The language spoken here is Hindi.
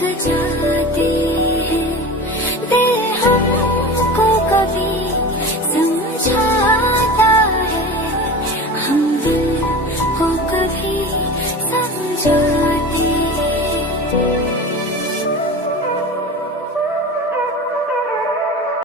जाते हैं, दिल हमको कभी समझाता है, हम दिल को कभी समझाते हैं।